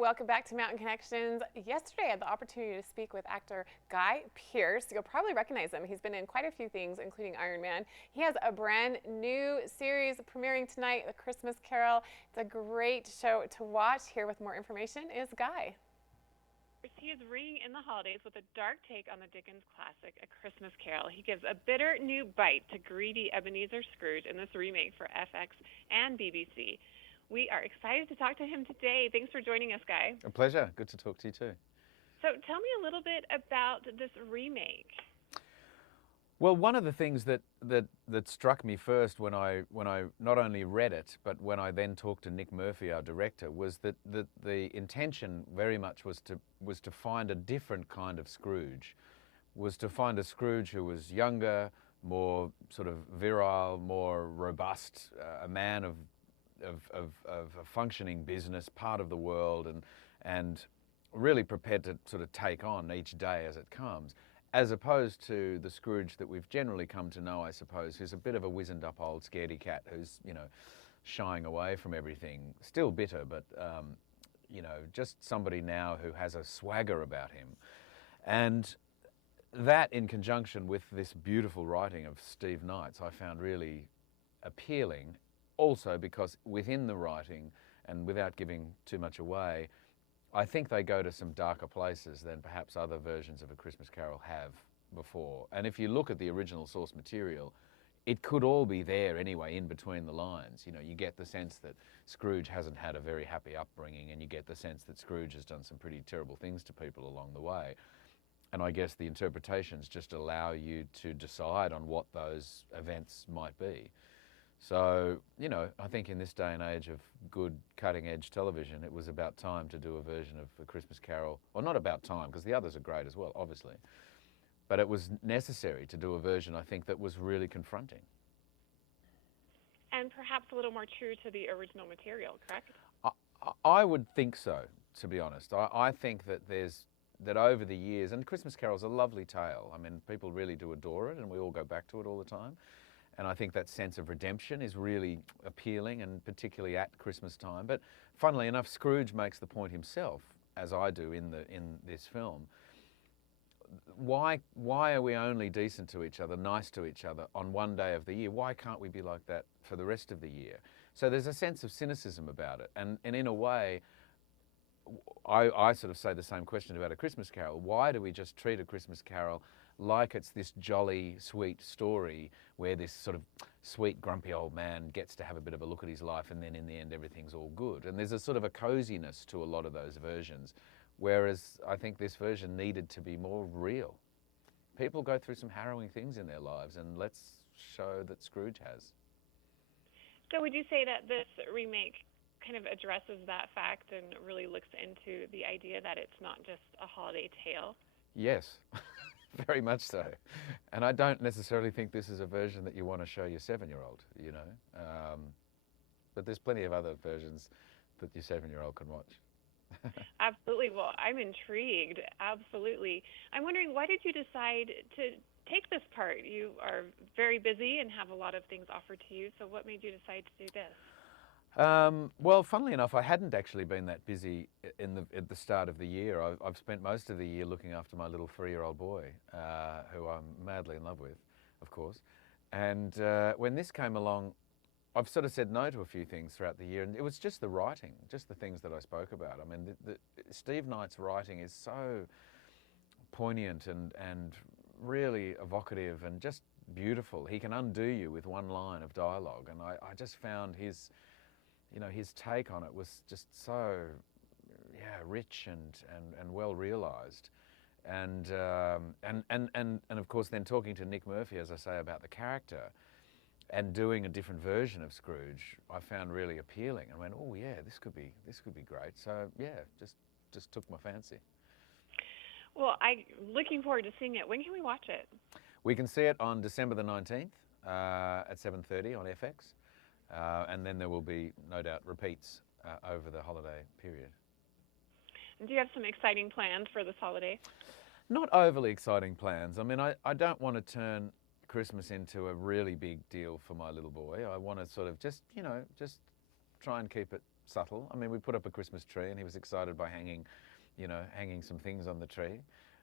Welcome back to Mountain Connections. Yesterday, I had the opportunity to speak with actor Guy Pearce. You'll probably recognize him. He's been in quite a few things, including Iron Man. He has a brand new series premiering tonight, The Christmas Carol. It's a great show to watch. Here with more information is Guy. He is ringing in the holidays with a dark take on the Dickens classic, A Christmas Carol. He gives a bitter new bite to greedy Ebenezer Scrooge in this remake for FX and BBC. We are excited to talk to him today. Thanks for joining us, Guy. A pleasure. Good to talk to you too. So tell me a little bit about this remake. Well, one of the things that struck me first when I not only read it, but when I then talked to Nick Murphy, our director, was that the intention very much was to find a different kind of Scrooge, was to find a Scrooge who was younger, more sort of virile, more robust, a man of a functioning business, part of the world, and really prepared to sort of take on each day as it comes, as opposed to the Scrooge that we've generally come to know, I suppose, who's a bit of a wizened up old scaredy cat who's, shying away from everything, still bitter, but, just somebody now who has a swagger about him. And that, in conjunction with this beautiful writing of Steve Knight's, I found really appealing. Also because within the writing, and without giving too much away, I think they go to some darker places than perhaps other versions of A Christmas Carol have before. And if you look at the original source material, it could all be there anyway, in between the lines. You get the sense that Scrooge hasn't had a very happy upbringing, and you get the sense that Scrooge has done some pretty terrible things to people along the way. And I guess the interpretations just allow you to decide on what those events might be. So, I think in this day and age of good cutting-edge television, it was about time to do a version of A Christmas Carol. Well, not about time, because the others are great as well, obviously. But it was necessary to do a version, I think, that was really confronting. And perhaps a little more true to the original material, correct? I would think so, to be honest. I think that over the years, and Christmas Carol's a lovely tale. I mean, people really do adore it, and we all go back to it all the time. And I think that sense of redemption is really appealing, and particularly at Christmas time. But funnily enough, Scrooge makes the point himself, as I do in this film. Why are we only decent to each other, nice to each other on one day of the year? Why can't we be like that for the rest of the year? So there's a sense of cynicism about it. And in a way, I sort of say the same question about A Christmas Carol. Why do we just treat A Christmas Carol like it's this jolly, sweet story where this sort of sweet, grumpy old man gets to have a bit of a look at his life, and then in the end everything's all good? And there's a sort of a coziness to a lot of those versions, whereas I think this version needed to be more real. People go through some harrowing things in their lives, and let's show that Scrooge has. So would you say that this remake kind of addresses that fact and really looks into the idea that it's not just a holiday tale? Yes. Very much so. And I don't necessarily think this is a version that you want to show your 7-year-old, but there's plenty of other versions that your 7-year-old can watch. Absolutely. Well, I'm intrigued. Absolutely. I'm wondering, why did you decide to take this part? You are very busy and have a lot of things offered to you, so what made you decide to do this? Well, funnily enough, I hadn't actually been that busy at the start of the year. I've spent most of the year looking after my little 3-year-old boy, who I'm madly in love with, of course. And when this came along, I've sort of said no to a few things throughout the year, and it was just the writing, just the things that I spoke about. I mean, Steve Knight's writing is so poignant and really evocative and just beautiful. He can undo you with one line of dialogue, and I just found his take on it was just so, rich and well realised, and of course then talking to Nick Murphy, as I say, about the character, and doing a different version of Scrooge, I found really appealing. I went, oh yeah, this could be great. So yeah, just took my fancy. Well, I'm looking forward to seeing it. When can we watch it? We can see it on December the 19th at 7:30 on FX. And then there will be, no doubt, repeats over the holiday period. Do you have some exciting plans for this holiday? Not overly exciting plans. I mean, I don't want to turn Christmas into a really big deal for my little boy. I want to sort of just try and keep it subtle. I mean, we put up a Christmas tree, and he was excited by hanging some things on the tree.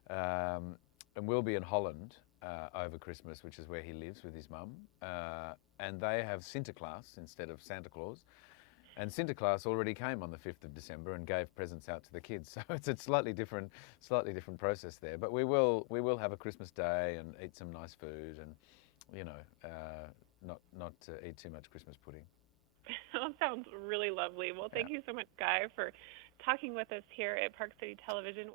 And we'll be in Holland over Christmas, which is where he lives with his mum. And they have Sinterklaas instead of Santa Claus. And Sinterklaas already came on the 5th of December and gave presents out to the kids. So it's a slightly different process there. But we will have a Christmas day and eat some nice food, and not eat too much Christmas pudding. That sounds really lovely. Well, thank you so much, Guy, for talking with us here at Park City Television.